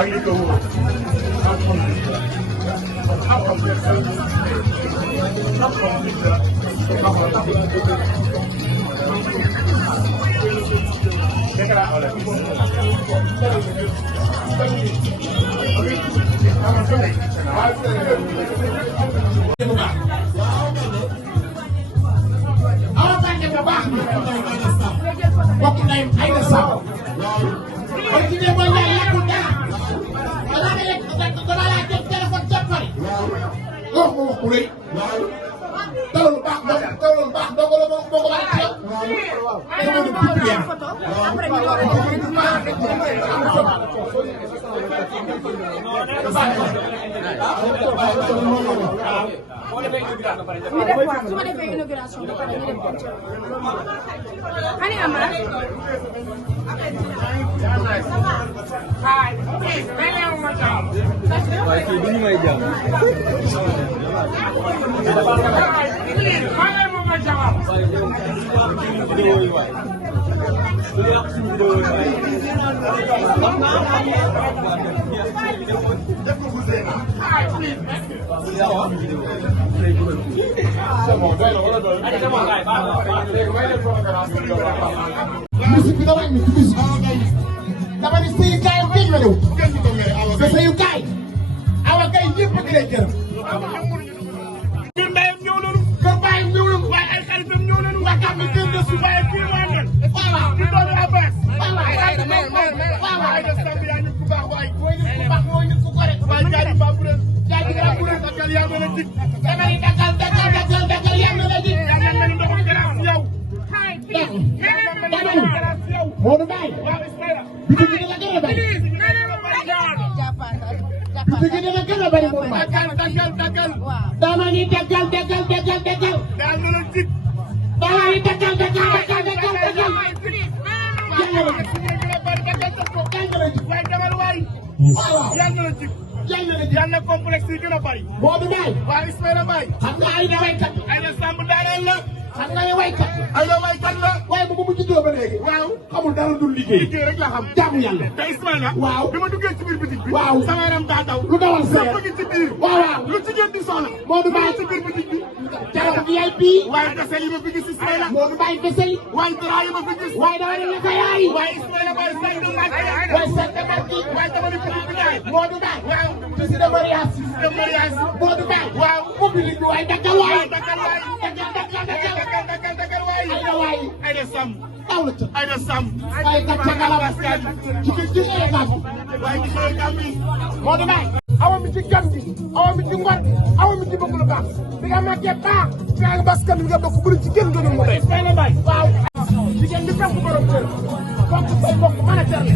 Boutique de Aida Samb. Kon ci ne mooy ñaar yàqul dara. Dana la jël téléphone ca Paris. Nga wax ma wax bu rëy. Dalal lu baax dalal lu baax doo ko la boo ko baax ci yow. Dama ne pip yéen. su ma defee inauguration ba pare ñu dem ani Amar waaye kii du ñu may jàmm. Musique bi dama indi musique dama ni sëyu gaay kenn la ñëw te sëyu gaay awa gaay ñëpp a ngi lay gërëm kër ndeyam ñëw nañu kër baayam ñëw nañu waaye ay xaritam ñëw nañu nga xam ne kër de su waaye fii moo nan waaw di doomi Abbas waaw Aida Samb yaa nit ku baax waay mooy nit ku baax mooy nit ku gore waaye jaay ba bu leen jaay bi bu leen dakkal yaa mën a dig dama ni dakkal yaa mën a dig yaa mën a ndoxum gënaam yow Modou Mbaye bitig dina gën a bari bitig dina gën a bari Modou Mbaye dama ni daggal daal na la jig dama ni daggal yàlla na complexe yi gën a bari Modou Mbaye waa Ismaïla Mbaye xam nga Aida waykat Aida Samb daaneel la xam nga ne waykat Aida waykat la waaye bu mu juddoo ba léegi waaw xamul dara dul liggéey rek la xam jaamu yàlla te Ismaïla waaw bi ma duggee ci biir boutique bi waaw sama yaram daa daw lu dawal sa yaram ci biir waaw lu ci jënd di soxla Modou Mbaye ci biir boutique bi jara VIP waaye desel yi ma fi gis Ismaïla Modou Mbaye desel waaye dara yi ma fi gis waaye dama ne la ko yaay waaye Ismaïla Mbaye say de marque waaye say de marque waaye dama ne ko bi yaay Modou Mbaye waaw ci de mariage Modou Mbaye waaw public bi waaye dakkal waay Aida Samb taw la ca Aida Samb waaye kat ca kala ci waaye ci xëy Gàmbi Modou Mbaye awa mi ci gan gi awa mi ci ngor awa mi ci bëgg lu baax bi nga màggee baax bi nga baskan bi nga bokk bu ci gën gënul mu doy Ismaïla Mbaye waaw jigéen di fonk borom kër fonk say mbokk mën a terle